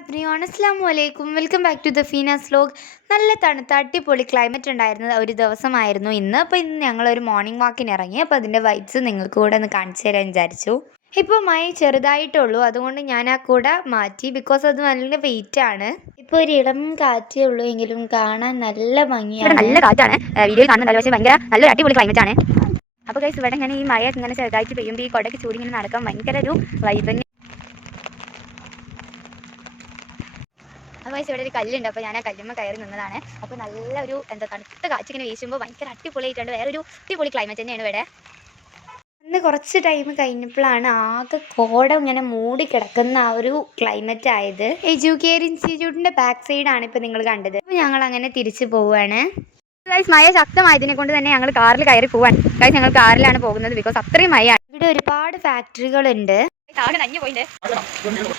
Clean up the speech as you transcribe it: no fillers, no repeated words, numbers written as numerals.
Everyone അസ്സലാമു അലൈക്കും welcome back to the Feenas vlog. നല്ല തണുത്ത അടിപൊളി ക്ലൈമറ്റ് ഉണ്ടായിരുന്ന ഒരു ദിവസമായിരുന്നു ഇന്ന്. അപ്പോൾ ഇന്ന് ഞങ്ങളൊരു മോർണിംഗ് വാക്കിന് ഇറങ്ങി. അപ്പോൾ അതിൻ്റെ വൈബ്സ് നിങ്ങൾക്ക് കൂടെ ഒന്ന് കാണിച്ചു തരാൻ വിചാരിച്ചു. ഇപ്പോൾ മഴ ചെറുതായിട്ടുള്ളൂ, അതുകൊണ്ട് ഞാൻ ആ കൂടെ മാറ്റി, ബിക്കോസ് അത് നല്ല വെയിറ്റ് ആണ്. ഇപ്പോൾ ഒരു ഇളം കാറ്റേ ഉള്ളൂ എങ്കിലും കാണാൻ നല്ല ഭംഗിയാണ്. നല്ല കാറ്റാണ്, വീഡിയോയിൽ കാണുന്നുണ്ടല്ലോ. പക്ഷേ ഭയങ്കര നല്ലൊരു അടിപൊളി ക്ലൈമറ്റ് ആണ്. അപ്പോൾ ഗൈസ് ഇവിടെ ഇങ്ങനെ ഈ മഴ ഇങ്ങനെ ചെറുതായിട്ട് പെയ്യുമ്പോൾ ഈ കൊടയ്ക്ക് ചൂടി ഇങ്ങനെ നടക്കാൻ ഭയങ്കര ഒരു വൈബ് തന്നെ. അപ്പോൾ ഗൈസ് ഇവിടെ ഒരു കല്ലുണ്ട്, അപ്പോൾ ഞാൻ ആ കല്ലുമ്മ കയറി നിന്നതാണ്. അപ്പോൾ നല്ലൊരു തണുത്ത കാറ്റ് ഇങ്ങനെ വീശുമ്പോൾ ഭയങ്കര അടിപൊളിയായിട്ടുണ്ട്. വേറൊരു അടിപൊളി ക്ലൈമറ്റ് തന്നെയാണ് ഇവിടെ. അന്ന് കുറച്ച് ടൈം കഴിഞ്ഞപ്പോഴാണ് ആകെ കോട ഇങ്ങനെ മൂടി കിടക്കുന്ന ആ ഒരു ക്ലൈമറ്റ് ആയത്. എഡ്യൂക്കേർ ഇൻസ്റ്റിറ്റ്യൂട്ടിൻ്റെ ബാക്ക് സൈഡാണ് ഇപ്പോൾ നിങ്ങൾ കണ്ടത്. അപ്പോൾ ഞങ്ങൾ അങ്ങനെ തിരിച്ചു പോവുകയാണ്. ഗൈസ് മഴ ശക്തമായതിനെ കൊണ്ട് തന്നെ ഞങ്ങൾ കാറിൽ കയറി പോവാൻ. ഗൈസ് ഞങ്ങൾ കാറിലാണ് പോകുന്നത്, ബിക്കോസ് അത്രയും മഴയാണ്. ഇവിടെ ഒരുപാട് ഫാക്ടറികളുണ്ട്. ആകെ നനഞ്ഞു പോയിട്ടുണ്ട്.